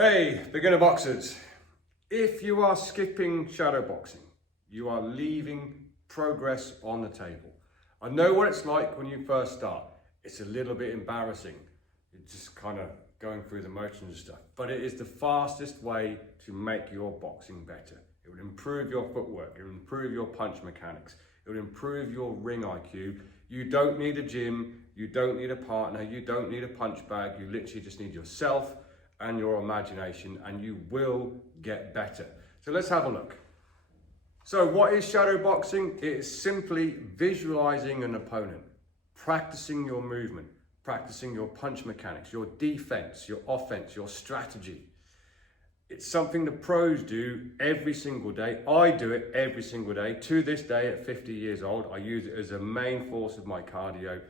Hey, beginner boxers. If you are skipping shadow boxing, you are leaving progress on the table. I know what it's like when you first start. It's a little bit embarrassing. You're just kind of going through the motions and stuff. But it is the fastest way to make your boxing better. It will improve your footwork. It will improve your punch mechanics. It will improve your ring IQ. You don't need a gym. You don't need a partner. You don't need a punch bag. You literally just need yourself and your imagination, and you will get better. So let's have a look. So what is shadow boxing? It is simply visualizing an opponent, practicing your movement, practicing your punch mechanics, your defense, your offense, your strategy. It's something the pros do every single day. I do it every single day. To this day, at 50 years old, I use it as a main force of my cardio.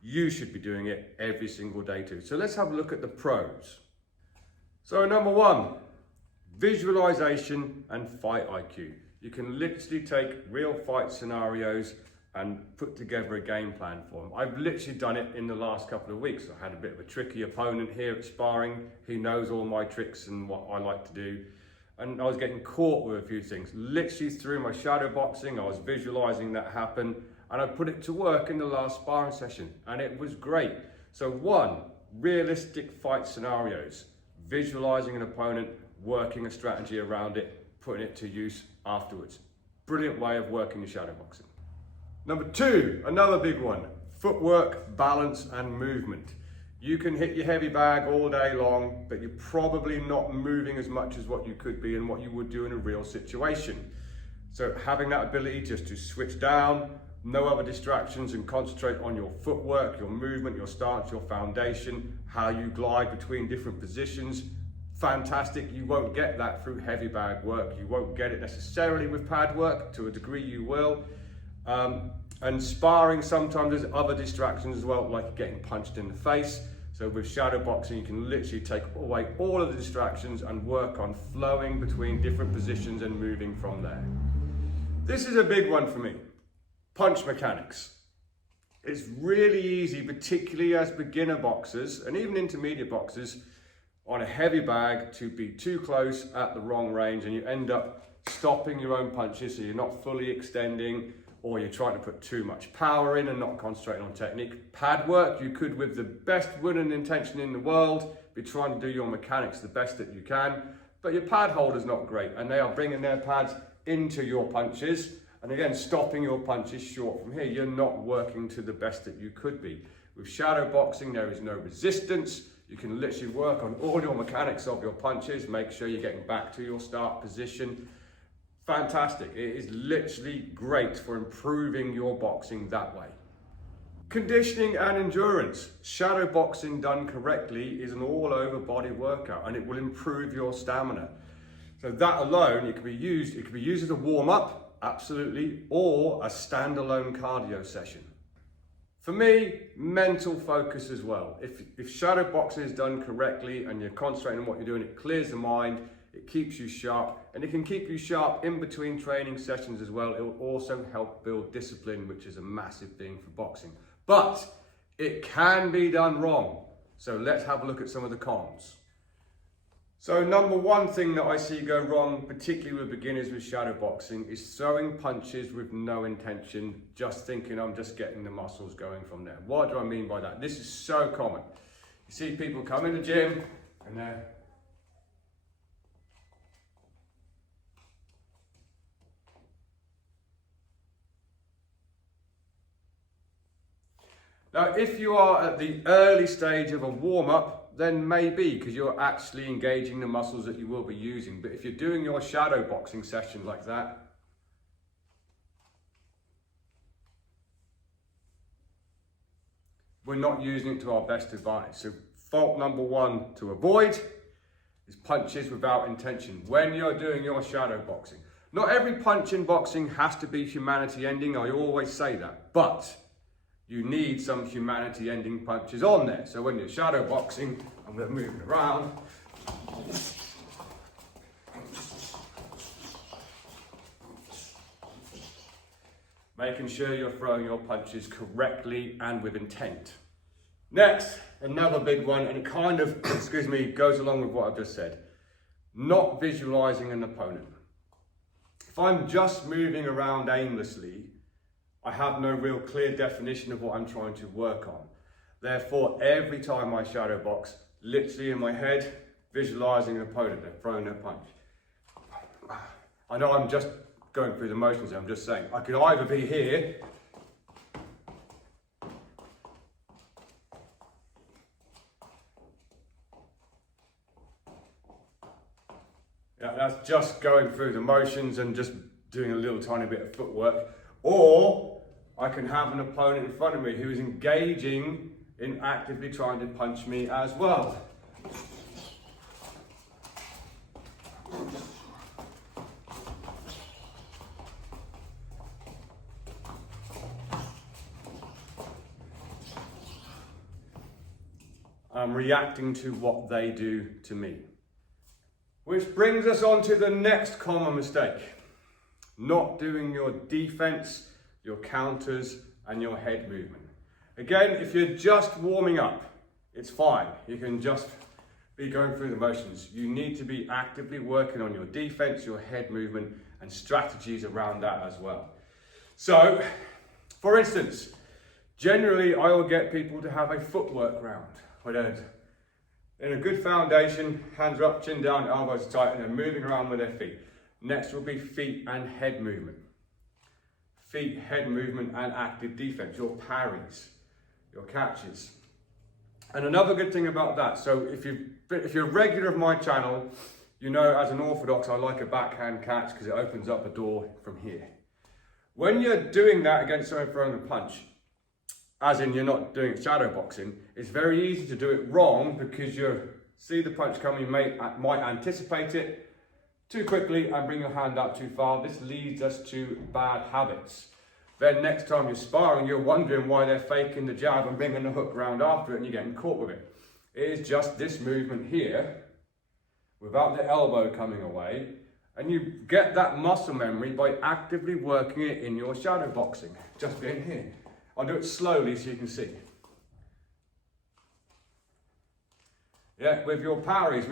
You should be doing it every single day too. So let's have a look at the pros. So number one, visualization and fight IQ. You can literally take real fight scenarios and put together a game plan for them. I've literally done it in the last couple of weeks. I had a bit of a tricky opponent here at sparring. He knows all my tricks and what I like to do. And I was getting caught with a few things. Literally through my shadow boxing, I was visualizing that happen, and I put it to work in the last sparring session, and it was great. So one, realistic fight scenarios. Visualizing an opponent, working a strategy around it, putting it to use afterwards. Brilliant way of working your shadow boxing. Number two, another big one, footwork, balance and movement. You can hit your heavy bag all day long, but you're probably not moving as much as what you could be and what you would do in a real situation. So having that ability just to switch down, no other distractions, and concentrate on your footwork, your movement, your stance, your foundation, how you glide between different positions. Fantastic. You won't get that through heavy bag work. You won't get it necessarily with pad work. To a degree you will. And sparring, sometimes there's other distractions as well, like getting punched in the face. So with shadow boxing, you can literally take away all of the distractions and work on flowing between different positions and moving from there. This is a big one for me. Punch mechanics. It's really easy, particularly as beginner boxers and even intermediate boxers, on a heavy bag to be too close at the wrong range, and you end up stopping your own punches, so you're not fully extending, or you're trying to put too much power in and not concentrating on technique. Pad work, you could, with the best will and intention in the world, be trying to do your mechanics the best that you can, but your pad holder's not great, and they are bringing their pads into your punches, and again, stopping your punches short from here. You're not working to the best that you could be. With shadow boxing, there is no resistance. You can literally work on all your mechanics of your punches, make sure you're getting back to your start position. Fantastic. It is literally great for improving your boxing that way. Conditioning and endurance. Shadow boxing done correctly is an all-over body workout, and it will improve your stamina. So that alone, it can be used as a warm-up, absolutely, or a standalone cardio session. For me, mental focus as well. If shadow boxing is done correctly and you're concentrating on what you're doing, it clears the mind, it keeps you sharp, and it can keep you sharp in between training sessions as well. It will also help build discipline, which is a massive thing for boxing. But it can be done wrong. So let's have a look at some of the cons. So number one thing that I see go wrong, particularly with beginners with shadow boxing, is throwing punches with no intention, just thinking I'm just getting the muscles going from there. What do I mean by that? This is so common. You see people come in the gym and they're now, if you are at the early stage of a warm-up, then maybe, because you're actually engaging the muscles that you will be using. But if you're doing your shadow boxing session like that, we're not using it to our best advantage. So fault number one to avoid is punches without intention when you're doing your shadow boxing. Not every punch in boxing has to be humanity ending, I always say that, but you need some humanity ending punches on there. So when you're shadow boxing and we're moving around, making sure you're throwing your punches correctly and with intent. Next, another big one, and it kind of, goes along with what I've just said. not visualizing an opponent. If I'm just moving around aimlessly, I have no real clear definition of what I'm trying to work on. Therefore, every time I shadow box, literally in my head, visualizing an opponent, they're throwing a punch. I know I'm just going through the motions, I'm just saying, I could either be here, yeah, that's just going through the motions and just doing a little tiny bit of footwork, or I can have an opponent in front of me who is engaging in actively trying to punch me as well. I'm reacting to what they do to me. Which brings us on to the next common mistake. Not doing your defense, your counters, and your head movement. Again, if you're just warming up, it's fine. You can just be going through the motions. You need to be actively working on your defense, your head movement, and strategies around that as well. So, for instance, generally I will get people to have a footwork round. In a good foundation, hands are up, chin down, elbows tight, and they're moving around with their feet. Next will be feet and head movement. Feet, head movement, and active defense, your parries, your catches. And another good thing about that, so if you're a regular of my channel, you know as an orthodox I like a backhand catch because it opens up a door from here. When you're doing that against someone throwing a punch, as in you're not doing shadow boxing, it's very easy to do it wrong because you see the punch coming, you might anticipate it too quickly and bring your hand up too far. This leads us to bad habits. Then next time you're sparring, you're wondering why they're faking the jab and bringing the hook round after it and you're getting caught with it. It is just this movement here, without the elbow coming away, and you get that muscle memory by actively working it in your shadow boxing. Just being here. I'll do it slowly so you can see. Yeah, with your parries,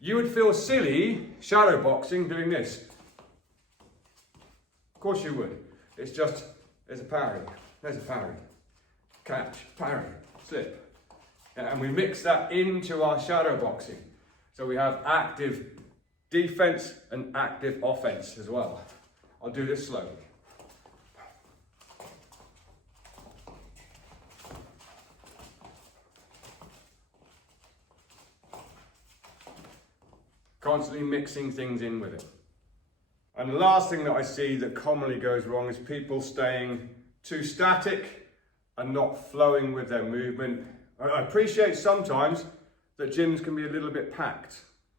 you would feel silly shadow boxing doing this. Of course you would. It's just, there's a parry, catch, parry, slip. Yeah, and we mix that into our shadow boxing. So we have active defense and active offense as well. I'll do this slowly. Constantly mixing things in with it. And the last thing that I see that commonly goes wrong is people staying too static and not flowing with their movement. I appreciate sometimes that gyms can be a little bit packed.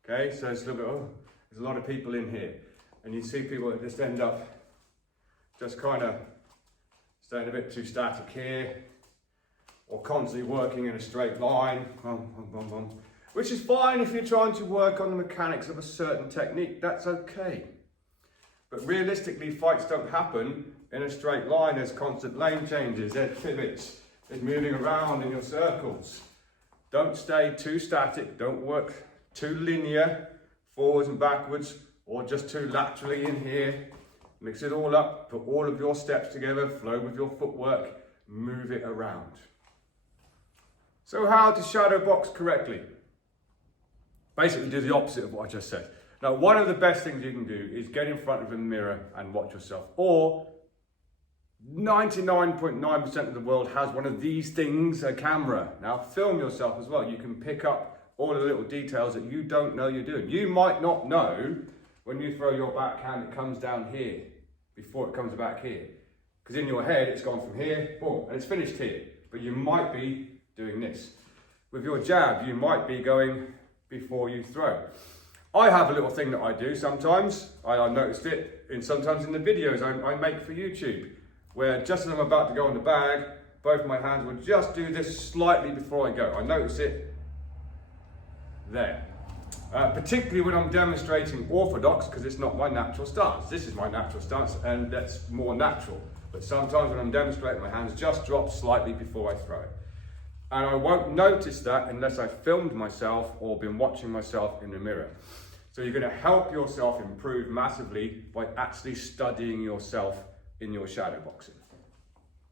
Okay, so it's a little bit, there's a lot of people in here. And you see people that just end up just kind of staying a bit too static here, or constantly working in a straight line. Which is fine if you're trying to work on the mechanics of a certain technique, that's okay. But realistically, fights don't happen in a straight line. There's constant lane changes, there's pivots, there's moving around in your circles. Don't stay too static, don't work too linear, forwards and backwards, or just too laterally in here. Mix it all up, put all of your steps together, flow with your footwork, move it around. So how to shadow box correctly? Basically do the opposite of what I just said. Now, one of the best things you can do is get in front of a mirror and watch yourself. Or 99.9% of the world has one of these things, a camera. Now, film yourself as well. You can pick up all the little details that you don't know you're doing. You might not know when you throw your backhand, it comes down here before it comes back here. Because in your head, it's gone from here, boom, and it's finished here. But you might be doing this. With your jab, you might be going before you throw. I have a little thing that I do sometimes. I noticed it sometimes in the videos I make for YouTube, where just as I'm about to go on the bag, both my hands will just do this slightly before I go. I notice it there. Particularly when I'm demonstrating orthodox, because it's not my natural stance. This is my natural stance, and that's more natural. But sometimes when I'm demonstrating, my hands just drop slightly before I throw it. And I won't notice that unless I've filmed myself or been watching myself in the mirror. So you're going to help yourself improve massively by actually studying yourself in your shadow boxing.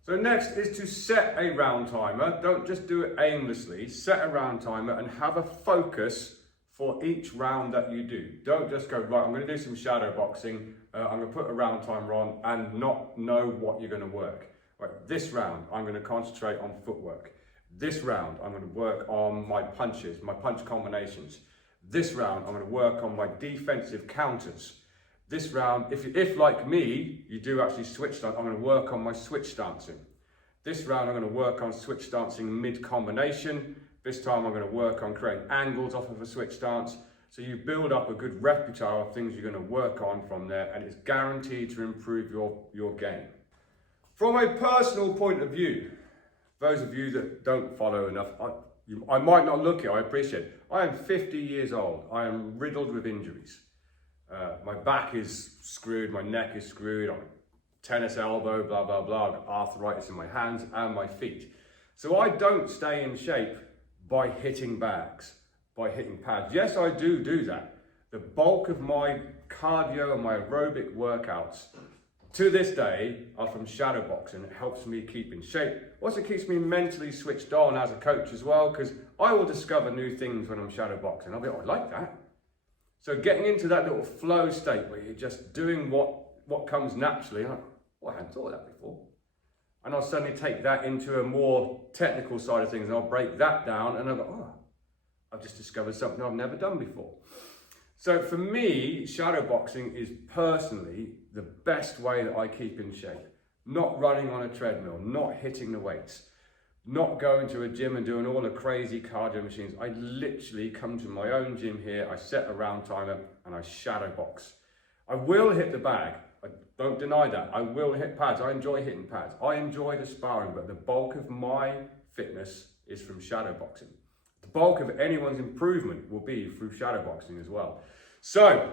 So next is to set a round timer. Don't just do it aimlessly. Set a round timer and have a focus for each round that you do. Don't just go, right, I'm going to do some shadow boxing. I'm going to put a round timer on and not know what you're going to work. Right, this round, I'm going to concentrate on footwork. This round, I'm going to work on my punches, my punch combinations. This round, I'm going to work on my defensive counters. This round, if like me, you do actually switch dance, I'm going to work on my switch dancing. This round, I'm going to work on switch dancing mid-combination. This time, I'm going to work on creating angles off of a switch dance. So you build up a good repertoire of things you're going to work on from there, and it's guaranteed to improve your game. From a personal point of view, those of you that don't follow enough, I might not look it, I appreciate it. I am 50 years old. I am riddled with injuries. My back is screwed, my neck is screwed, I'm a tennis elbow, blah, blah, blah. I've got arthritis in my hands and my feet. So I don't stay in shape by hitting bags, by hitting pads. Yes, I do that. The bulk of my cardio and my aerobic workouts to this day are from shadow boxing. It helps me keep in shape. Also keeps me mentally switched on as a coach as well, because I will discover new things when I'm shadow boxing. I'll be, oh, I like that. So getting into that little flow state where you're just doing what comes naturally, like, well, I hadn't thought of that before. And I'll suddenly take that into a more technical side of things and I'll break that down and I'll go, oh, I've just discovered something I've never done before. So for me, shadow boxing is personally the best way that I keep in shape. Not running on a treadmill, not hitting the weights, not going to a gym and doing all the crazy cardio machines. I literally come to my own gym here, I set a round timer and I shadow box. I will hit the bag, I don't deny that. I will hit pads, I enjoy hitting pads. I enjoy the sparring, but the bulk of my fitness is from shadow boxing. The bulk of anyone's improvement will be through shadow boxing as well. So,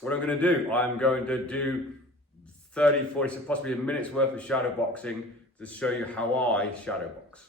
what I'm going to do, I'm going to do 30, 40, possibly a minute's worth of shadow boxing to show you how I shadow box.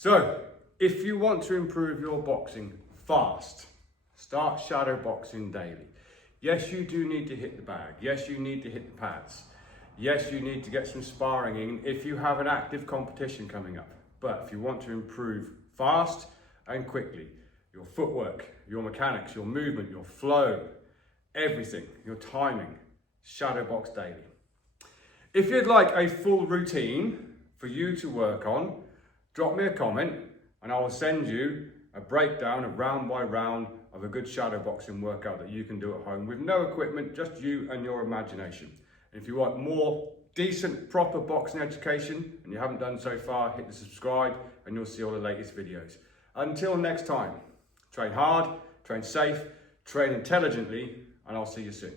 So, if you want to improve your boxing fast, start shadow boxing daily. Yes, you do need to hit the bag. Yes, you need to hit the pads. Yes, you need to get some sparring in if you have an active competition coming up. But if you want to improve fast and quickly, your footwork, your mechanics, your movement, your flow, everything, your timing, shadow box daily. If you'd like a full routine for you to work on, drop me a comment and I will send you a breakdown of round by round of a good shadow boxing workout that you can do at home with no equipment, just you and your imagination. And if you want more decent, proper boxing education and you haven't done so far, hit the subscribe and you'll see all the latest videos. Until next time, train hard, train safe, train intelligently, and I'll see you soon.